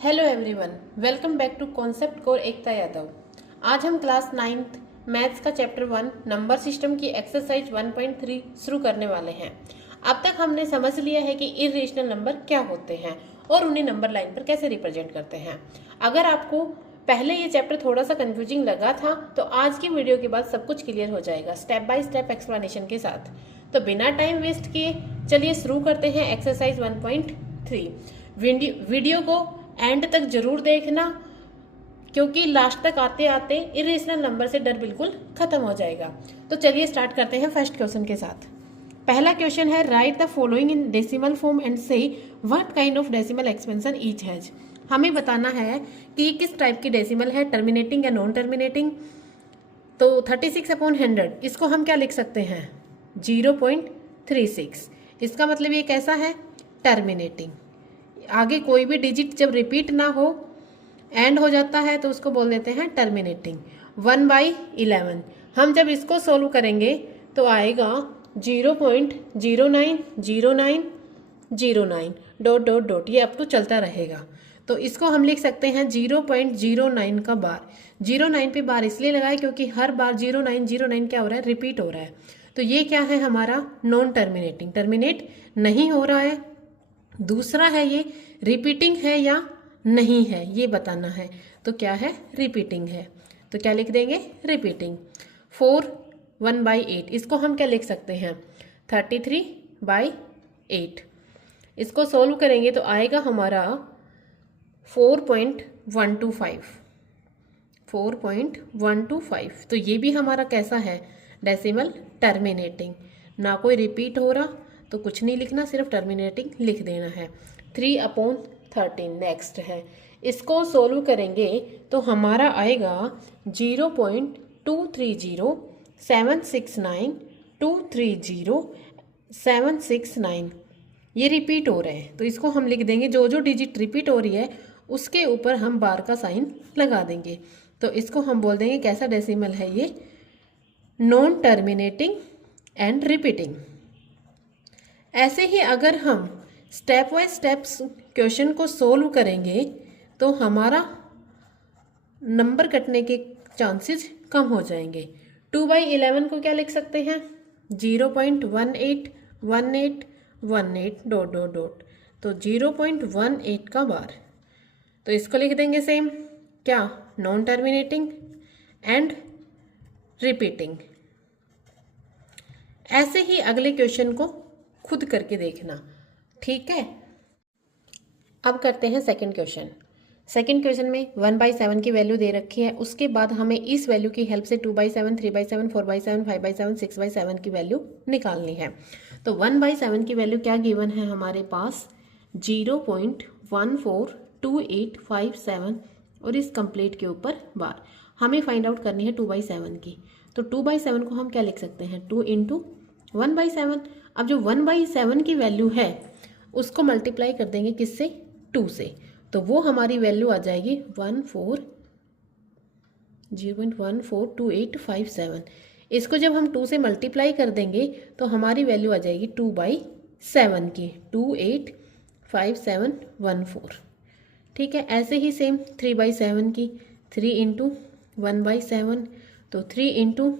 Hello everyone, welcome back to concept core Ekta Yadav. आज हम class 9th maths का chapter 1 number system की exercise 1.3 शुरू करने वाले हैं। अब तक हमने समझ लिया है कि इर्रेशनल नंबर क्या होते हैं और उन्हें नंबर लाइन पर कैसे रिप्रेजेंट करते हैं। अगर आपको पहले ये चैप्टर थोड़ा सा कंफ्यूजिंग लगा था तो आज की वीडियो के बाद सब कुछ क्लियर हो जाएगा स्टेप बाय स्टेप एक्सप्लेनेशन के साथ। तो बिना टाइम वेस्ट किए चलिए शुरू करते हैं एक्सरसाइज 1.3। वीडियो को एंड तक जरूर देखना क्योंकि लास्ट तक आते आते इरेशनल नंबर से डर बिल्कुल खत्म हो जाएगा। तो चलिए स्टार्ट करते हैं फर्स्ट क्वेश्चन के साथ। पहला क्वेश्चन है write the following in decimal form and say what kind of decimal expansion each has. हमें बताना है कि ये किस टाइप की डेसिमल है, टर्मिनेटिंग या नॉन टर्मिनेटिंग। तो 36/100 इसको हम क्या लिख सकते हैं 0.36। इसका मतलब ये कैसा है, टर्मिनेटिंग। आगे कोई भी डिजिट जब रिपीट ना हो एंड हो जाता है तो उसको बोल देते हैं टर्मिनेटिंग। 1/11 हम जब इसको सोल्व करेंगे तो आएगा 0.090909 डॉट डॉट डॉट, ये अब तो चलता रहेगा। तो इसको हम लिख सकते हैं 0.09 का बार। 09 पे बार इसलिए लगाए क्योंकि हर बार 0909 क्या हो रहा है, रिपीट हो रहा है। तो ये क्या है हमारा नॉन टर्मिनेटिंग, टर्मिनेट नहीं हो रहा है। दूसरा है ये रिपीटिंग है या नहीं है, ये बताना है। तो क्या है, रिपीटिंग है। तो क्या लिख देंगे, रिपीटिंग। 4 1/8 इसको हम क्या लिख सकते हैं 33/8। इसको सोल्व करेंगे तो आएगा हमारा 4.125। 4.125 तो ये भी हमारा कैसा है, डेसिमल टर्मिनेटिंग। ना कोई रिपीट हो रहा तो कुछ नहीं लिखना, सिर्फ टर्मिनेटिंग लिख देना है। 3/13 नेक्स्ट है। इसको सोल्व करेंगे तो हमारा आएगा 0.230769230769। ये रिपीट हो रहे हैं तो इसको हम लिख देंगे, जो जो डिजिट रिपीट हो रही है उसके ऊपर हम बार का साइन लगा देंगे। तो इसको हम बोल देंगे कैसा डेसिमल है ये, नॉन टर्मिनेटिंग एंड रिपीटिंग। ऐसे ही अगर हम स्टेप बाय स्टेप्स क्वेश्चन को सोल्व करेंगे तो हमारा नंबर कटने के चांसेस कम हो जाएंगे। 2/11 को क्या लिख सकते हैं 0.181818 डॉट डॉट डॉट। तो 0.18 का बार, तो इसको लिख देंगे सेम क्या, नॉन टर्मिनेटिंग एंड रिपीटिंग। ऐसे ही अगले क्वेश्चन को खुद करके देखना, ठीक है। अब करते हैं सेकंड क्वेश्चन। सेकंड क्वेश्चन में 1/7 की वैल्यू दे रखी है, उसके बाद हमें इस वैल्यू की हेल्प से 2/7 3/7 4/7 5/7 6/7 की वैल्यू निकालनी है। तो 1/7 की वैल्यू क्या गिवन है हमारे पास 0.142857 और इस कंप्लीट के ऊपर बार। हमें फाइंड आउट करनी है 2/7 की। तो 2/7 को हम क्या लिख सकते हैं 2 × 1/7। अब जो 1/7 की वैल्यू है उसको मल्टीप्लाई कर देंगे किससे, 2 से। तो वो हमारी वैल्यू आ जाएगी 0.142857। इसको जब हम 2 से मल्टीप्लाई कर देंगे तो हमारी वैल्यू आ जाएगी 2/7 की, 285714। ठीक है। ऐसे ही सेम 3/7 की, 3 × 1/7 तो 3 ×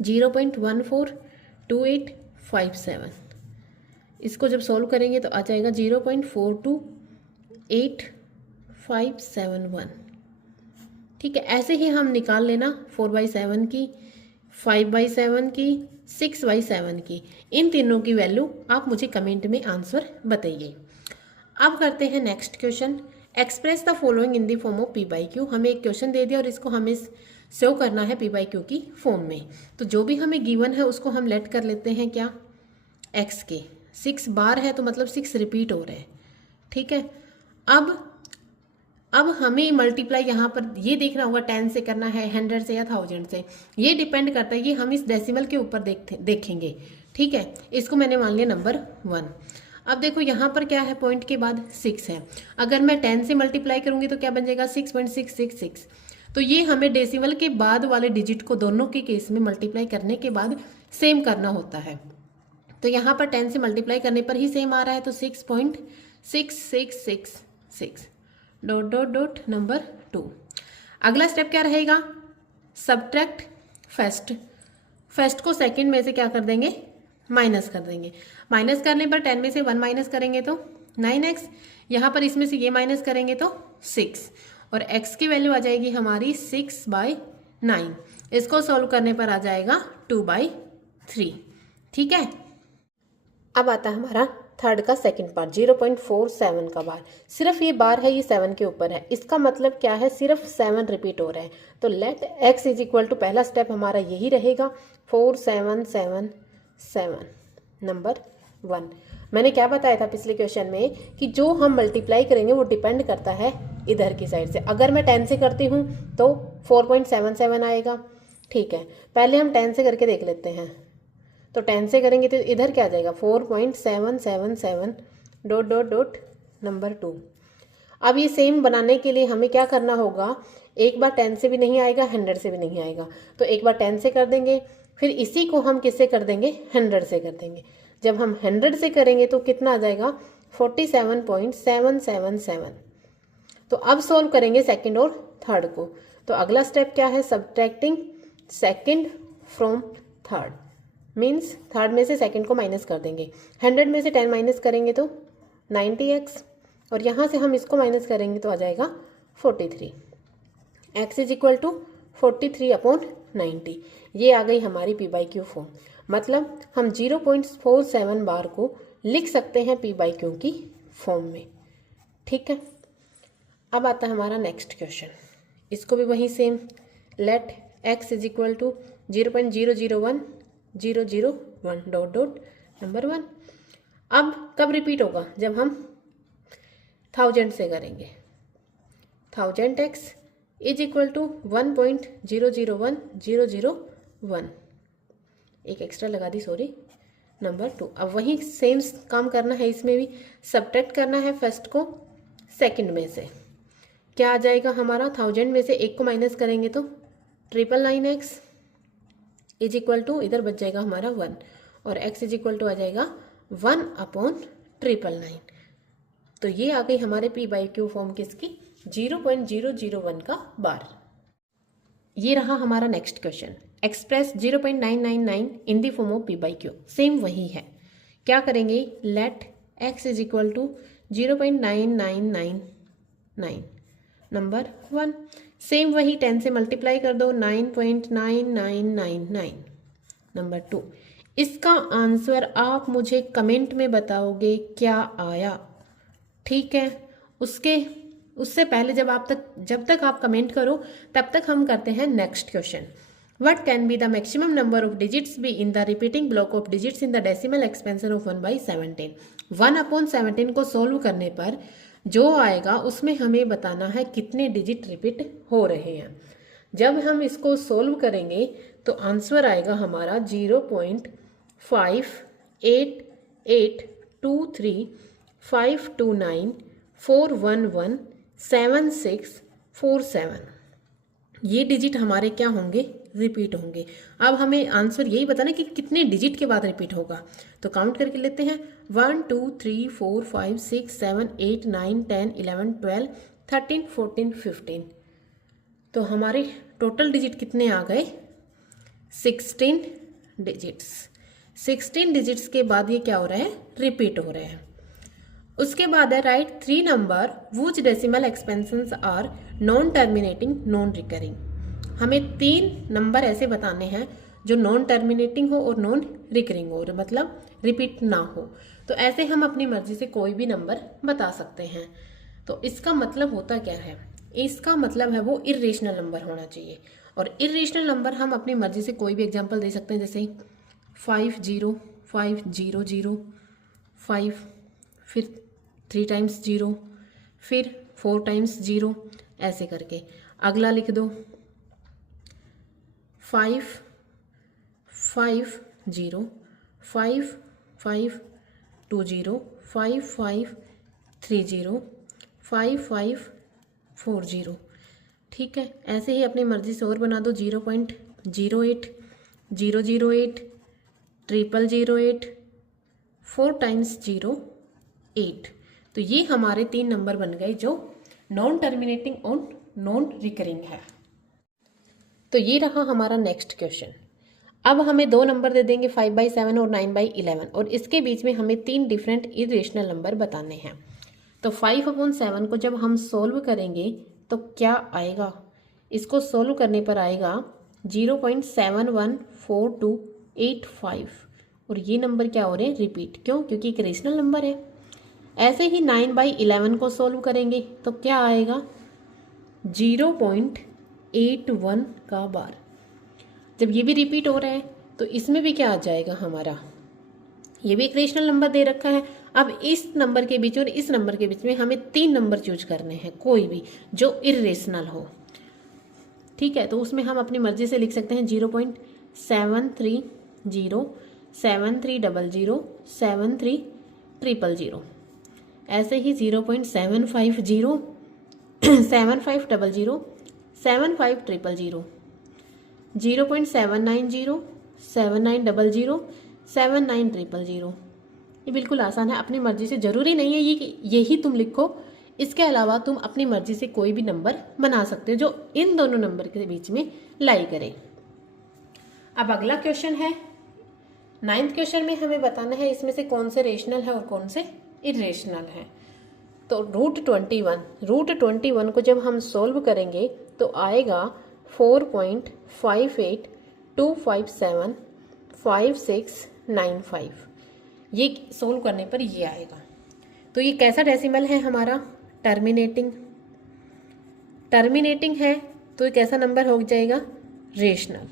0.142857। इसको जब सॉल्व करेंगे तो आ जाएगा 0.428571। ठीक है। ऐसे ही हम निकाल लेना 4/7 की, 5/7 की, 6/7 की। इन तीनों की वैल्यू आप मुझे कमेंट में आंसर बताइए। अब करते हैं next question. Express the following in the form of P/Q। हमें एक क्वेश्चन दे दिया और इसको हमें शो करना है P/Q की फॉर्म में। तो जो भी हमें गिवन है उसको हम लेट कर लेते हैं क्या, x के। 6 बार है तो मतलब 6 रिपीट हो रहे हैं। ठीक है। अब हमें मल्टीप्लाई यहाँ पर ये देखना होगा 10 से करना है, 100 से या 1000 से, ये डिपेंड करता है। ये हम इस डेसिमल के ऊपर देखेंगे। ठीक है। इसको मैंने मान लिया नंबर 1। अब देखो यहाँ पर क्या है, पॉइंट के बाद 6 है। अगर मैं 10 से मल्टीप्लाई करूंगी तो क्या बन जाएगा 6.666। तो ये हमें डेसिमल के बाद वाले डिजिट को दोनों के केस में मल्टीप्लाई करने के बाद सेम करना होता है। तो यहाँ पर 10 से मल्टीप्लाई करने पर ही सेम आ रहा है, तो 6.6666 डॉट डॉट डॉट नंबर 2। अगला स्टेप क्या रहेगा, सब्ट्रैक्ट फर्स्ट। फर्स्ट को सेकंड में से क्या कर देंगे, माइनस कर देंगे। माइनस करने पर 10 में से 1 माइनस करेंगे तो 9x, यहाँ पर इसमें से ये माइनस करेंगे तो 6, और x की वैल्यू आ जाएगी हमारी 6/9। इसको सॉल्व करने पर आ जाएगा 2/3। ठीक है। अब आता है हमारा थर्ड का सेकंड पार्ट, 0.47 का बार। सिर्फ ये बार है, ये 7 के ऊपर है, इसका मतलब क्या है, सिर्फ 7 रिपीट हो रहे हैं। तो let x is equal to, पहला स्टेप हमारा यही रहेगा, 4777 नंबर 1। मैंने क्या बताया था पिछले क्वेश्चन में कि जो हम मल्टीप्लाई करेंगे वो डिपेंड करता है इधर की साइड से। अगर मैं 10 से करती हूँ तो 4.77 आएगा। ठीक है, पहले हम 10 से करके देख लेते हैं। तो 10 से करेंगे तो इधर क्या आ जाएगा, 4.777 डॉट डॉट डॉट नंबर 2। अब ये सेम बनाने के लिए हमें क्या करना होगा, एक बार 10 से भी नहीं आएगा, 100 से भी नहीं आएगा, तो एक बार 10 से कर देंगे, फिर इसी को हम किससे कर देंगे, 100 से कर देंगे। जब हम 100 से करेंगे तो कितना आ जाएगा, 47.777। तो अब सॉल्व करेंगे सेकंड और थर्ड को। तो अगला स्टेप क्या है, subtracting second from third, means third में से सेकंड को माइनस कर देंगे। 100 में से 10 माइनस करेंगे तो 90x, और यहाँ से हम इसको माइनस करेंगे तो आ जाएगा 43। x is equal to 43/90। ये आ गई हमारी p/q फॉर्म। मतलब हम 0.47 बार को लिख सकते हैं p/q की फॉर्म में। ठीक है। अब आता है हमारा नेक्स्ट क्वेश्चन, इसको भी वही same, let x is equal to 0.001001 dot dot number 1। अब कब रिपीट होगा, जब हम 1000 से करेंगे। 1000x इज इक्वल टू 1.001001, एक एक्स्ट्रा लगा दी, सॉरी, नंबर 2। अब वही सेम काम करना है, इसमें भी सब्ट्रैक्ट करना है फर्स्ट को सेकंड में से। क्या आ जाएगा हमारा, 1000 में से 1 को माइनस करेंगे तो 999x इज इक्वल टू, इधर बच जाएगा हमारा 1, और x इज इक्वल टू आ जाएगा 1/999। तो ये आ गई हमारे p/q फॉर्म किसकी, 0.001 का बार। ये रहा हमारा next question, express 0.999 in the form of p/q। Same वही है, क्या करेंगे, let x is equal to 0.9999 number 1। Same वही 10 से मल्टीप्लाई कर दो, 9.9999 नंबर 2। इसका आंसर आप मुझे कमेंट में बताओगे क्या आया। ठीक है, उससे पहले जब तक आप कमेंट करो तब तक हम करते हैं next question. What can be the maximum number of digits be in the repeating block of digits in the decimal expansion of 1/17। 1/17 को सोल्व करने पर जो आएगा उसमें हमें बताना है कितने डिजिट रिपीट हो रहे हैं। जब हम इसको सोल्व करेंगे तो आंसर आएगा हमारा 0.58823529411747। ये डिजिट हमारे क्या होंगे, रिपीट होंगे। अब हमें आंसर यही बताना कि कितने डिजिट के बाद रिपीट होगा। तो काउंट करके लेते हैं, 1 2 3 4 5 6 7 8 9 10 11 12 13 14 15। तो हमारे टोटल डिजिट कितने आ गए, 16 डिजिट्स। 16 डिजिट्स के बाद ये क्या हो रहा है, रिपीट हो रहे हैं। उसके बाद है right 3 number which decimal expansions are non terminating non recurring. हमें 3 नंबर ऐसे बताने हैं जो नॉन टर्मिनेटिंग हो और नॉन रिकरिंग हो, मतलब रिपीट ना हो। तो ऐसे हम अपनी मर्जी से कोई भी नंबर बता सकते हैं। तो इसका मतलब होता क्या है, इसका मतलब है वो इर्रेशनल नंबर होना चाहिए। और इर्रेशनल नंबर हम अपनी मर्जी से कोई भी एग्जांपल दे सकते हैं, जैसे 5 0 5 0 0 5, फिर 3 टाइम्स 0, फिर 4 टाइम्स 0, ऐसे करके। अगला लिख दो 5 5 0 5 5 2 0 5 5 3 0 5 5 4 0। ठीक है, ऐसे ही अपनी मर्जी से और बना दो, 0.08 008 008 4 टाइम्स 0 8। तो ये हमारे 3 नंबर बन गए जो नॉन टर्मिनेटिंग और नॉन रिकरिंग है। तो ये रहा हमारा नेक्स्ट क्वेश्चन। अब हमें दो नंबर दे देंगे 5/7 और 9/11 और इसके बीच में हमें तीन डिफरेंट इरेशनल नंबर बताने हैं। तो 5/7 को जब हम सोल्व करेंगे तो क्या आएगा? इसको सोल्व करने पर आएगा 0.714285 और ये नंबर क्या हो रहे हैं? रिपीट। क्यों? क्योंकि एक रेशनल नंबर है। ऐसे ही 9/11 को सोल्व करेंगे तो क्या आएगा? 0.81 का बार। जब ये भी रिपीट हो रहा है तो इसमें भी क्या आ जाएगा हमारा? ये भी एक रेशनल नंबर दे रखा है। अब इस नंबर के बीच और इस नंबर के बीच में हमें तीन नंबर चूज करने हैं, कोई भी जो इरेशनल हो। ठीक है, तो उसमें हम अपनी मर्जी से लिख सकते हैं 0.730, 7300, 73000। ऐसे ही 0.750, 7500, 75000, 0.790, 7900, 79000। ये बिल्कुल आसान है, अपनी मर्जी से। जरूरी नहीं है यही तुम लिखो, इसके अलावा तुम अपनी मर्जी से कोई भी नंबर बना सकते हो जो इन दोनों नंबर के बीच में लाई करे। अब अगला क्वेश्चन है 9th क्वेश्चन में हमें बताना है इसमें से कौन से रेशनल है और कौन से इरेशनल है। तो रूट 21 को जब हम सोल्व करेंगे तो आएगा 4.582575695। ये सोल्व करने पर ये आएगा। तो ये कैसा डेसिमल है हमारा? टर्मिनेटिंग है, तो ये कैसा नंबर हो जाएगा? रेशनल।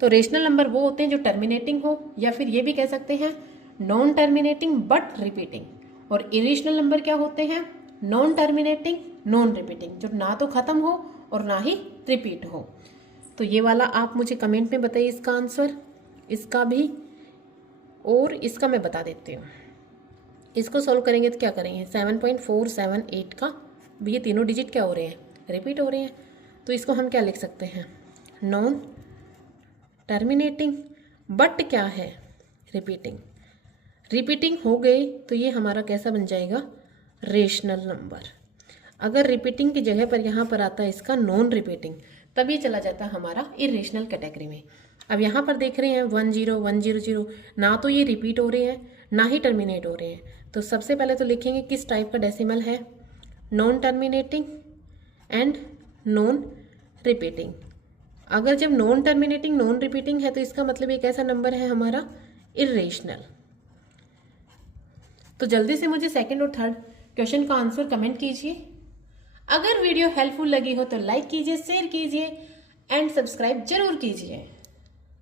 तो रेशनल नंबर वो होते हैं जो टर्मिनेटिंग हो, या फिर ये भी कह सकते हैं नॉन टर्मिनेटिंग बट रिपीटिंग। और इरेशनल नंबर क्या होते हैं? नॉन टर्मिनेटिंग नॉन रिपीटिंग, जो ना तो खत्म हो और ना ही रिपीट हो। तो ये वाला आप मुझे कमेंट में बताइए इसका आंसर, इसका भी और इसका मैं बता देती हूँ। इसको सॉल्व करेंगे तो क्या करेंगे? 7.478 का ये तीनों डिजिट क्या हो रहे हैं? रिपीट हो रहे हैं। तो इसको हम क्या लिख सकते हैं? नॉन टर्मिनेटिंग बट क्या है? रिपीटिंग हो गई तो ये हमारा कैसा बन जाएगा? Rational number. अगर रिपीटिंग की जगह पर यहाँ पर आता है इसका नॉन रिपीटिंग, तब ये चला जाता है हमारा इरेशनल कैटेगरी में। अब यहाँ पर देख रहे हैं 10100, ना तो ये रिपीट हो रहे हैं ना ही टर्मिनेट हो रहे हैं। तो सबसे पहले तो लिखेंगे किस टाइप का डेसिमल है? Non terminating and non repeating. अगर जब नॉन टर्मिनेटिंग नॉन रिपीटिंग है तो इसका मतलब एक ऐसा नंबर है हमारा इरेशनल। तो जल्दी से मुझे सेकंड और थर्ड क्वेश्चन का आंसर कमेंट कीजिए। अगर वीडियो हेल्पफुल लगी हो तो लाइक कीजिए, शेयर कीजिए एंड सब्सक्राइब जरूर कीजिए।